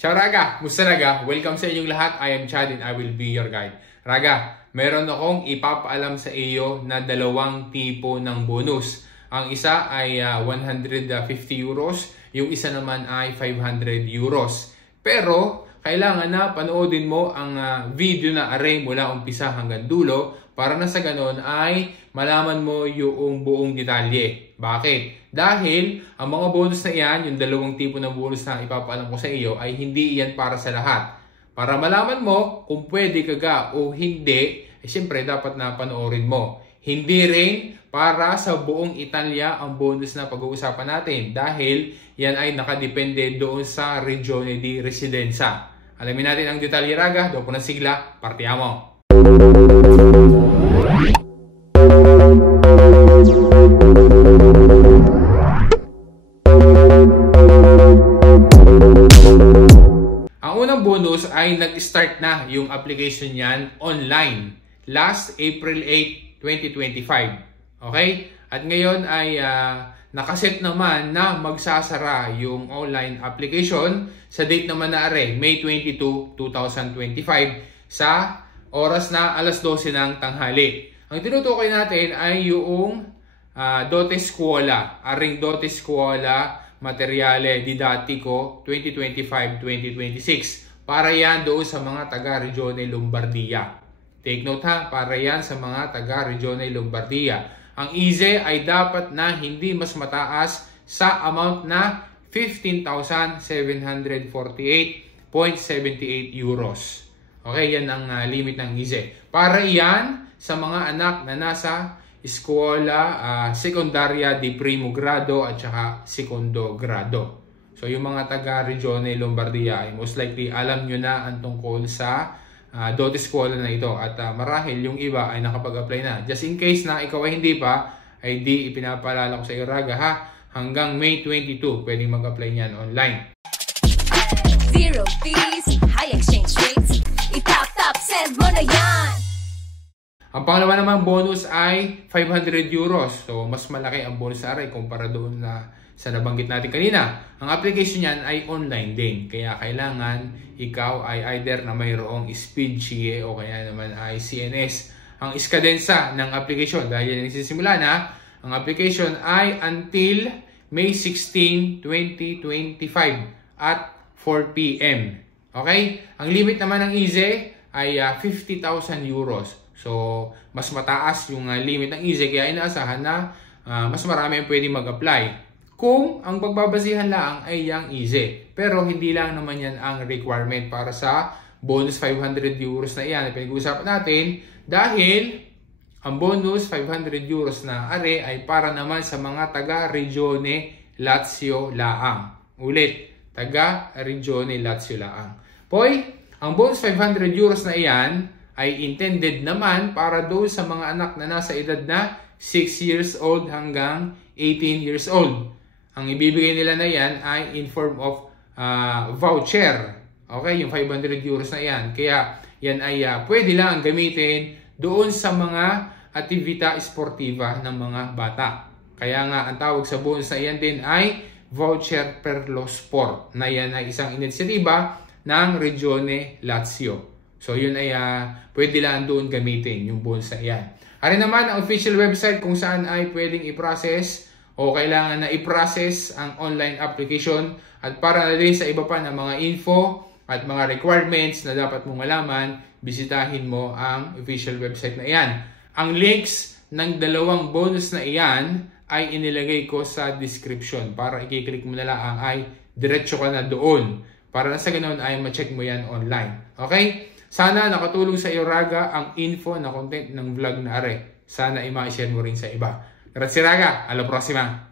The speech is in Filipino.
Ciao Raga! Musta Raga? Welcome sa inyong lahat. I am Chad and I will be your guide. Raga, meron akong ipapaalam sa iyo na dalawang tipo ng bonus. Ang isa ay 150 euros, yung isa naman ay 500 euros. Pero kailangan na panoodin mo ang video na array mula umpisa hanggang dulo para na sa ganon ay malaman mo yung buong detalye. Bakit? Dahil ang mga bonus na iyan, yung dalawang tipo ng bonus na ipapaalam ko sa iyo ay hindi iyan para sa lahat. Para malaman mo kung pwede ka o hindi, siyempre dapat na panoorin mo. Hindi rin para sa buong Italia ang bonus na pag-uusapan natin dahil yan ay nakadepende doon sa Regione di Residenza. Alamin natin ang detalye Raga, doon po ng sigla, partiamo! Ang unang bonus ay nag-start na yung application niyan online last April 8, 2025. Okay? At ngayon ay nakaset naman na magsasara yung online application sa date naman na are, May 22, 2025 sa oras na alas 12 ng tanghali. Ang tinutukoy natin ay yung Dote Scuola, aring Dote Scuola Materiale Didattico 2025-2026. Para yan doon sa mga taga-Regione Lombardia. Take note ha, para yan sa mga taga-Regione Lombardia. Ang ISEE ay dapat na hindi mas mataas sa amount na 15,748.78 euros. Okay, yan ang limit ng ISEE. Para yan sa mga anak na nasa Eskwela Sekundarya di Primo Grado at saka Sekondo Grado. So yung mga taga-Regione Lombardia ay most likely alam nyo na ang tungkol sa Dote Scuola na ito. At marahil yung iba ay nakapag-apply na. Just in case na ikaw ay hindi pa, ay di ipinapaalala ko sa iyo Raga ha. Hanggang May 22, pwedeng mag-apply niyan online. Zero fees, high exchange rates. Itap-tap, send mo na yan! Ang pangalawa namang bonus ay 500 euros. So, mas malaki ang bonus na aray kumpara doon sa nabanggit natin kanina. Ang application niyan ay online din. Kaya kailangan ikaw ay either na mayroong speed CA o kaya naman ay CNS. Ang iskadensa ng application, dahil yan nagsisimula na, ang application ay until May 16, 2025 at 4 p.m. Okay? Ang limit naman ng ISEE ay 50,000 euros. So, mas mataas yung limit ng ISEE kaya inaasahan na mas marami ang pwede mag-apply. Kung ang pagbabasihan lang ay yung ISEE. Pero hindi lang naman yan ang requirement para sa bonus 500 euros na iyan na pinag-uusapan natin dahil ang bonus 500 euros na are ay para naman sa mga taga-Regione Lazio laang. Ulit, taga-Regione Lazio laang. Poy, ang bonus 500 euros na iyan ay intended naman para doon sa mga anak na nasa edad na 6 years old hanggang 18 years old. Ang ibibigay nila na yan ay in form of voucher. Okay, yung 500 euros na yan. Kaya yan ay pwede lang gamitin doon sa mga aktivita esportiva ng mga bata. Kaya nga ang tawag sa bonus na yan din ay voucher per lo sport. Na yan ay isang inisyatiba ng Regione Lazio. So yun ay pwede lang doon gamitin yung bonus na yan. Ari naman ang official website kung saan ay pwedeng i-process o kailangan na i-process ang online application at para na din sa iba pa na mga info at mga requirements na dapat mong malaman, bisitahin mo ang official website na iyan. Ang links ng dalawang bonus na iyan ay inilagay ko sa description para i-click mo na lang ay diretso ka na doon para na sa ganoon ay ma-check mo yan online. Okay? Sana nakatulong sa iyo Raga ang info na content ng vlog na are. Sana i-share mo rin sa iba. Grazie Raga, alla prossima!